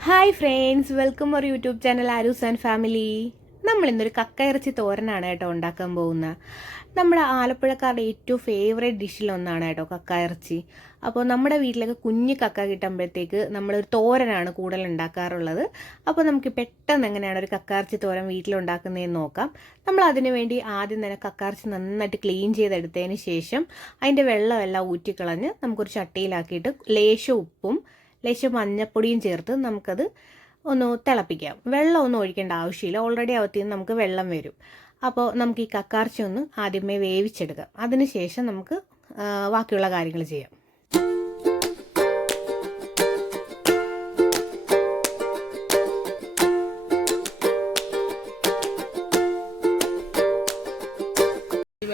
Hi friends welcome our YouTube channel Aaroos and family നമ്മൾ ഇന്നൊരു കക്കയിറച്ചി തോരനാണ് കേട്ടോ ഉണ്ടാക്കാൻ പോകുന്നത്. നമ്മുടെ ആലപ്പുഴക്കാരുടെ ഏറ്റവും ഫേവറേറ്റ് ഡിഷിലൊന്നാണ് കേട്ടോ കക്ക ഇറച്ചി അപ്പോൾ നമ്മുടെ വീട്ടിലൊക്കെ കുഞ്ഞ് കക്ക കിട്ടുമ്പോഴത്തേക്ക് നമ്മളൊരു തോരനാണ് കൂടുതൽ ഉണ്ടാക്കാറുള്ളത്. അപ്പോൾ നമുക്ക് പെട്ടെന്ന് എങ്ങനെയാണ് ഒരു കക്കാർച്ചി തോരൻ വീട്ടിലുണ്ടാക്കുന്നതെന്ന് നോക്കാം. നമ്മൾ അതിനു വേണ്ടി ആദ്യം തന്നെ കക്കാർച്ചി നന്നായിട്ട് ക്ലീൻ ചെയ്തെടുത്തതിന് ശേഷം അതിന്റെ വെള്ളമെല്ലാം ഊറ്റിക്കളഞ്ഞ് നമുക്കൊരു ചട്ടിയിലാക്കിയിട്ട് ലേശം ഉപ്പും ലേശം മഞ്ഞപ്പൊടിയും ചേർത്ത് നമുക്കത് ഒന്ന് തിളപ്പിക്കാം. വെള്ളം ഒന്നും ഒഴിക്കേണ്ട ആവശ്യമില്ല. ഓൾറെഡി അകത്തു നിന്ന് നമുക്ക് വെള്ളം വരും. അപ്പോൾ നമുക്ക് ഈ കക്കാർച്ച ഒന്ന് ആദ്യമേ വേവിച്ചെടുക്കാം. അതിനുശേഷം നമുക്ക് ബാക്കിയുള്ള കാര്യങ്ങൾ ചെയ്യാം.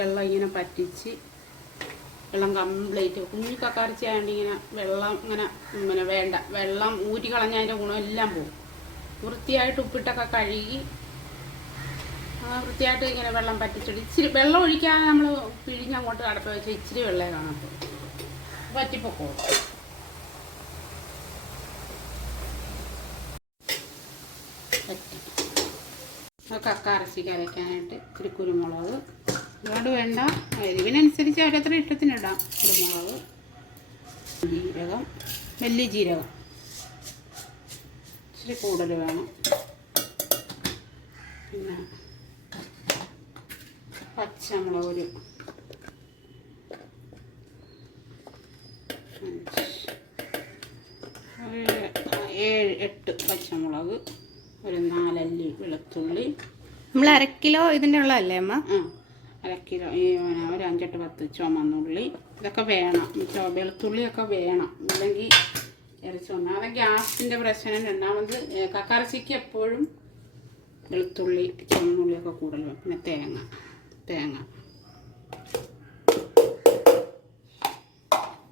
വെള്ളം ഇങ്ങനെ പറ്റിച്ച് വെള്ളം കംപ്ലീറ്റ് കുഞ്ഞു കക്കാർച്ച ആയതുകൊണ്ട് ഇങ്ങനെ വെള്ളം ഇങ്ങനെ പിന്നെ വേണ്ട. വെള്ളം ഊറ്റി കളഞ്ഞ അതിന്റെ ഗുണമെല്ലാം പോകും. വൃത്തിയായിട്ട് ഉപ്പിട്ടൊക്കെ കഴുകി വൃത്തിയായിട്ട് ഇങ്ങനെ വെള്ളം പറ്റിച്ചിട്ട് ഇച്ചിരി വെള്ളം ഒഴിക്കാതെ നമ്മൾ പിഴിഞ്ഞങ്ങോട്ട് അങ്ങോട്ട് വെച്ച് ഇച്ചിരി വെള്ളമേ കാണാൻ പോകും കക്ക അരച്ചിക്ക് അരയ്ക്കാനായിട്ട് ഇച്ചിരി കുരുമുളക് ഒരുപാട് വേണ്ട. എരിവിനനുസരിച്ച് ഓരോരുത്തരും ഇഷ്ടത്തിനിടാം. കുരുമുളക് ജീരകം വലിയ ജീരകം. ഇച്ചിരി കൂടുതൽ വേണം. പിന്നെ പച്ചമുളക് ഒരു ഏഴ് എട്ട് പച്ചമുളക് ഒരു നാലല്ലി വെളുത്തുള്ളി. നമ്മൾ അര കിലോ ഇതിന്റെ ഉള്ളതല്ലേ അമ്മ? ആ. കിലോ ഈ ഒരു അഞ്ചെട്ട് പത്ത് ചുമന്നുള്ളി ഇതൊക്കെ വേണം. വെളുത്തുള്ളിയൊക്കെ വേണം. അല്ലെങ്കിൽ ഇറച്ചി ഒന്നാമത് ഗ്യാസിന്റെ പ്രശ്നം രണ്ടാമത് കക്കറച്ചിക്ക് എപ്പോഴും വെളുത്തുള്ളി ചുമന്നുള്ളിയൊക്കെ കൂടുതൽ പിന്നെ തേങ്ങ തേങ്ങ.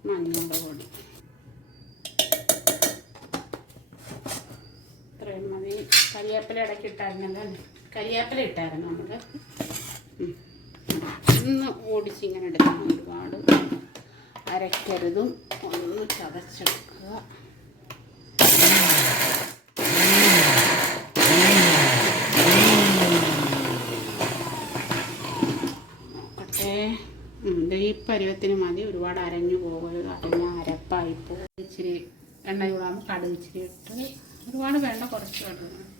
മഞ്ഞളുടെ പൊടി. ഇത്രയും മതി. കരിയാപ്പില ഇടയ്ക്ക് ഇട്ടായിരുന്നല്ലോ കരിയാപ്പില ഇട്ടായിരുന്നു നമ്മൾ ഒന്ന് ഓടിച്ച് ഇങ്ങനെ എടുക്കണം. ഒരുപാട് അരക്കരുതും ഒന്ന് ചതച്ചെടുക്കുക. പരുവത്തിന് മതി. ഒരുപാട് അരഞ്ഞു പോകരുത്. അരഞ്ഞ അരപ്പായി പോകും. ഇച്ചിരി എണ്ണ ചൂടാകുമ്പോൾ കടുക് ഇച്ചിരി ഇട്ട്. ഒരുപാട് വേണ്ട കുറച്ച് കടുക്.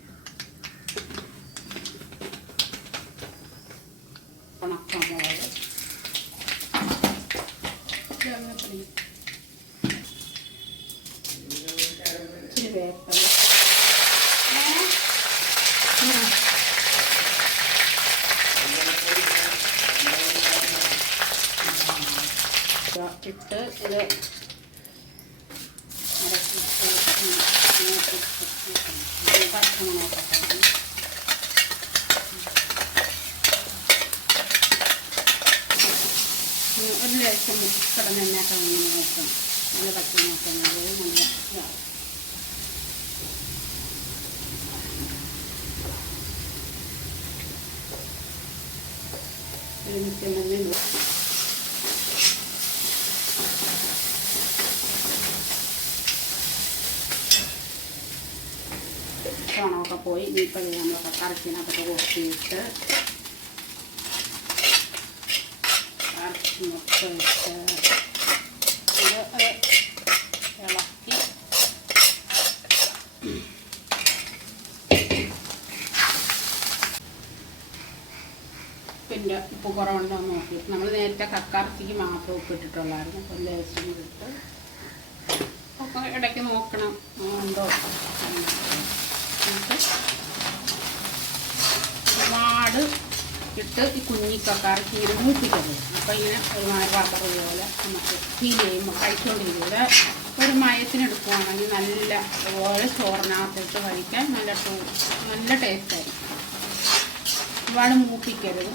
ഇട്ട് ഇത് പച്ചമുളകൊക്കെ ഒരു ലേശം കിടന്ന് തന്നെ കഴിഞ്ഞ് നോക്കണം നല്ല പച്ച നോക്കുന്നത് നല്ല ഇതാവും ഒരു ചുണമൊക്കെ പോയി ഇനിയിപ്പോൾ നമ്മൾ കറച്ചിനകത്തൊക്കെ കൊത്തിയിട്ട് കറച്ചി മുട്ട ഇട്ട് ഇത് ഇളക്കി പിന്നെ ഉപ്പ് കുറവുണ്ടോ നോക്കി നമ്മൾ നേരത്തെ കക്കാർത്തിക്ക് മാത്രം ഉപ്പ് ഇട്ടിട്ടുള്ളായിരുന്നു. അപ്പോൾ ലേശം ഇട്ട്. ഒക്കെ ഇടയ്ക്ക് നോക്കണം. ഉണ്ടോ? എന്നിട്ട് ഒരുപാട് ഇട്ട് ഈ കുഞ്ഞി കക്കാറച്ചി ഇങ്ങനെ മൂപ്പിക്കരുത്. അപ്പോൾ ഇങ്ങനെ ഒരുമാതിരി റബ്ബർ പോലെ നമുക്ക് ഫീൽ ചെയ്യുമ്പോൾ കഴിച്ചുകൊണ്ടിരിക്കുന്നത് ഒരു മയത്തിനെടുക്കുവാണെങ്കിൽ നല്ല അതുപോലെ ചോറിനകത്തിട്ട് കഴിക്കാൻ നല്ല നല്ല ടേസ്റ്റായിരിക്കും ഒരുപാട് മൂപ്പിക്കരുത്.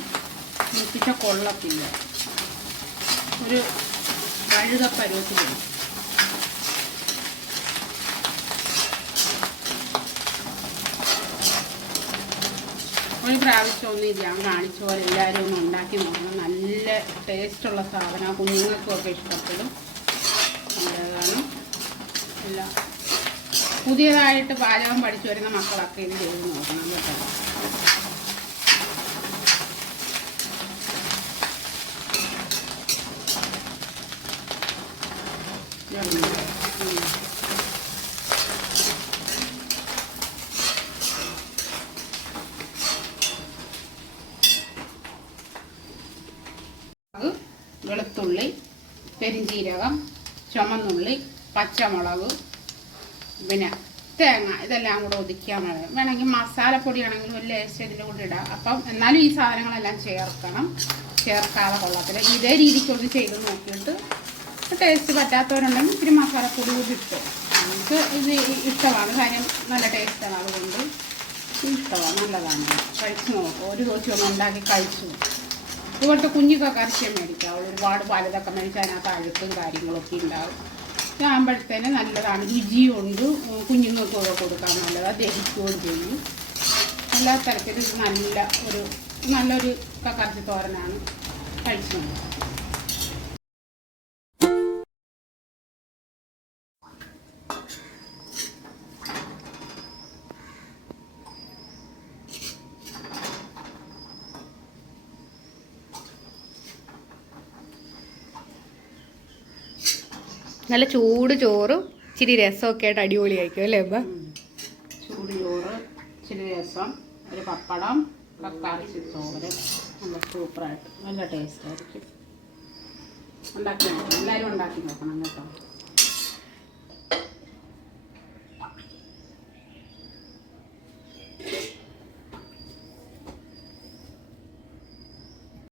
മൂപ്പിച്ച കൊള്ളത്തില്ല. ഒരു വഴുക ഒരു പ്രാവശ്യം ഒന്നും ഇത് ഞാൻ കാണിച്ച പോലെ എല്ലാവരും ഒന്ന് ഉണ്ടാക്കി നോക്കണം. നല്ല ടേസ്റ്റുള്ള സാധനം. കുഞ്ഞുങ്ങൾക്കൊക്കെ ഇഷ്ടപ്പെടും. നല്ലതാണ് എല്ലാം പുതിയതായിട്ട് പാചകം പഠിച്ചു വരുന്ന മക്കളൊക്കെ ഇത് ചെയ്ത് നോക്കണം കേട്ടോ. ഉം. വെളുത്തുള്ളി പെരിഞ്ചീരകം ചുമന്നുള്ളി പച്ചമുളക് പിന്നെ തേങ്ങ ഇതെല്ലാം കൂടെ ഒതുക്കിയാൽ മതി. വേണമെങ്കിൽ മസാലപ്പൊടി ആണെങ്കിലും ഒരു ലേശം ഇതിന്റെ കൂടെ ഇടാം. അപ്പം എന്നാലും ഈ സാധനങ്ങളെല്ലാം ചേർക്കണം. ചേർക്കാതെ കൊള്ളത്തില്ല. ഇതേ രീതിക്കൊന്ന് ചെയ്ത് നോക്കിയിട്ട് ടേസ്റ്റ് പറ്റാത്തവരുണ്ടെങ്കിൽ ഇത്തിരി മസാലപ്പൊടി കൂടി ഇട്ടു. നമുക്ക് ഇത് ഇഷ്ടമാണ്. കാര്യം നല്ല ടേസ്റ്റാണ് അതുകൊണ്ട് ഇഷ്ടമാണ്. നല്ലതാണ്. കഴിച്ചു നോക്കും. ഒരു ദിവസം ഒന്ന് ഉണ്ടാക്കി കഴിച്ചു. ഇതുപോലത്തെ കുഞ്ഞിക്കൊക്കെ അരച്ചിയം മേടിക്കാം. ഒരുപാട് വലുതൊക്കെ മേടിച്ചാൽ അതിനകത്ത് അഴുക്കും കാര്യങ്ങളൊക്കെ ഉണ്ടാവും. ഇതാകുമ്പോഴത്തേന് നല്ലതാണ്. രുചിയും ഉണ്ട്. ഉം, കുഞ്ഞുങ്ങൾക്കൊക്കെ കൊടുക്കാൻ നല്ലതാണ് ദഹിക്കുകയും ചെയ്യും. എല്ലാ തരത്തിലും നല്ല ഒരു നല്ലൊരു കക്കറച്ചി തോരനാണ് കഴിച്ചു നല്ല ചൂട് ചോറും ഇച്ചിരി രസമൊക്കെ ആയിട്ട് അടിപൊളിയായിരിക്കും അല്ലേ അമ്മ ചൂട് ചോറ് ഇച്ചിരി രസം ഒരു പപ്പടം കക്കാറച്ചി ചോറ് നല്ല സൂപ്പറായിട്ട്. നല്ല ടേസ്റ്റ് ആയിരിക്കും. ഉണ്ടാക്കി എല്ലാവരും ഉണ്ടാക്കി നോക്കണം കേട്ടോ.